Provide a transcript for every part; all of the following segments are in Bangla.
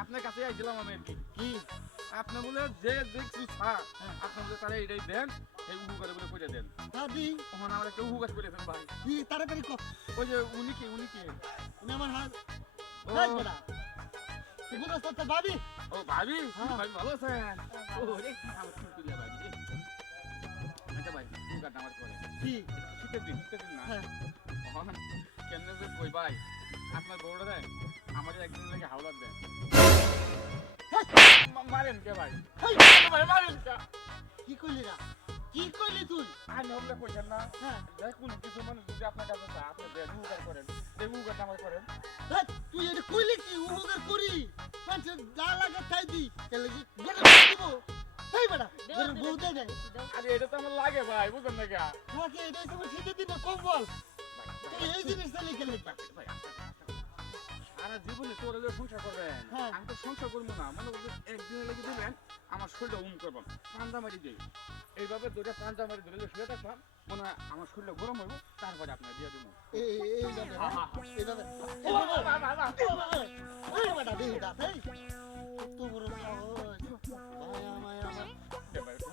আপনার কাছে আইছিলাম আমি কি আপনি বলে যে দেখছি আপনি বলে তারা এটাই দেন এই উহু করে বলে করে দেন দাদি তখন আমরা একটা উহু কাজ করে দেন ভাই তাড়াতাড়ি কর ওই যে উনি কি উনি আমার হাত বড়া এগুলো তো ভাবি ও ভাবি ভাবি ভালো আছেন ও রে কি আমার চুল তুলে ভাবি আচ্ছা ভাই উহু কাজ আমার করে কি শীতের দিন না তখন কেমনে যে কই ভাই আপনার বউটা দেয় আমার একদিন লাগে হাওলাত দেন মারেন কে ভাই মারেন কে কি কইলি না কি কইলি তুই আমি ওগুলো কইছেন না দেখুন কিছু মানুষ যদি আপনার কাছে চায় আপনি উগার করেন এই উগার আমার করেন তুই এটা কইলি কি উগার করি মানে যা লাগে তাই দি তাহলে কি গেলে দিব এই বেটা তোর বউ দে দে আরে এটা তো আমার লাগে ভাই বুঝেন না কে লাগে এটা তো শীতের দিনে কম্বল তুই এই জিনিসটা লিখে লিখ ভাই সারা জীবনে তোর সংসার করবেন আমি তো সংসার করবো না মনে করছি একদিনে লেগে দেবেন আমার শরীরটা করবো পাঞ্জা মারি দিই এইভাবে দুটো পাঞ্জা মারি ধরে শুয়ে থাকলাম মনে হয় আমার শরীরটা গরম হইব তারপরে আপনার দিয়ে দেবো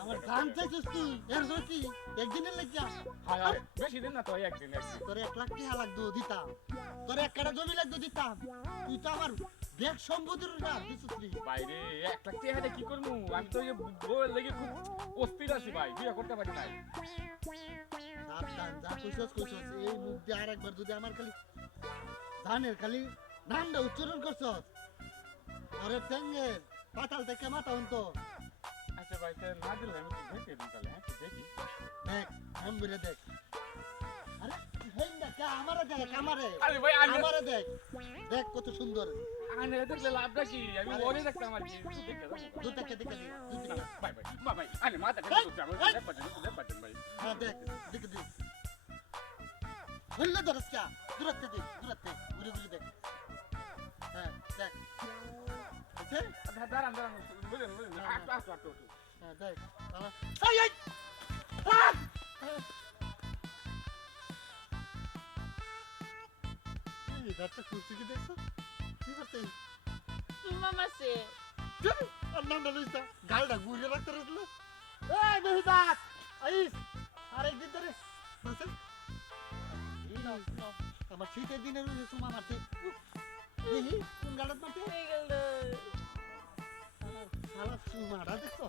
আমার গান চাইছিস তুই এর কি একদিনের লেগে বেশি দিন না তো একদিন তোর 1 লাখ টাকা লাগতো দিতাম তোর 1 কাঠা জমি লাগতো দিতাম তুই তো আমার ব্যাগ সম্পদের না দিছিস রে বাইরে 1 লাখ টাকা কি করবো আমি তো এই বউয়ের লাগি খুব অস্থির আছি ভাই বিয়ে করতে পারি নাই সাবধান যা কইছস এই মুখ দিয়ে আরেকবার যদি আমার খালি ধানের খালি নামটা উচ্চারণ করছস আরে টেঙ্গের পাতাল থেকে মাথা উনতো আচ্ছা ভাই তে না দিলে আমি দেখে দিই তাহলে দেখি দেখ মন ভরে দেখ আরে হেইনা কা আমারে দেখ আরে ভাই আমারে দেখ দেখ কত সুন্দর আনে দেখলে লাভটা কি আমি ওরে দেখতাম আর কি দেখে দুধ দেখে ভাই ভাই আনে মাথা থেকে দুধ আমি দেখ পাচ্ছেন ভাই হ্যাঁ দেখ দেখ হল্লা দরসা দূরতে দেখ ঘুরে ঘুরে দেখ হ্যাঁ দেখ আচ্ছা দাঁড়ান বুঝলেন আটো হ্যাঁ দেখ এই এই দাঁতটা খুঁজতে কি দেখছো কি করতে মামা সে আর নামটা লইছা গালটা ঘুরে রাখতে রইল এই বেহুদাত আইস আরেকদিন ধরে বলছেন আমার শীতের দিনের সুমা মারছে দেখি কোন গালত মারছে হয়ে গেল সারা সুমাটা দেখছো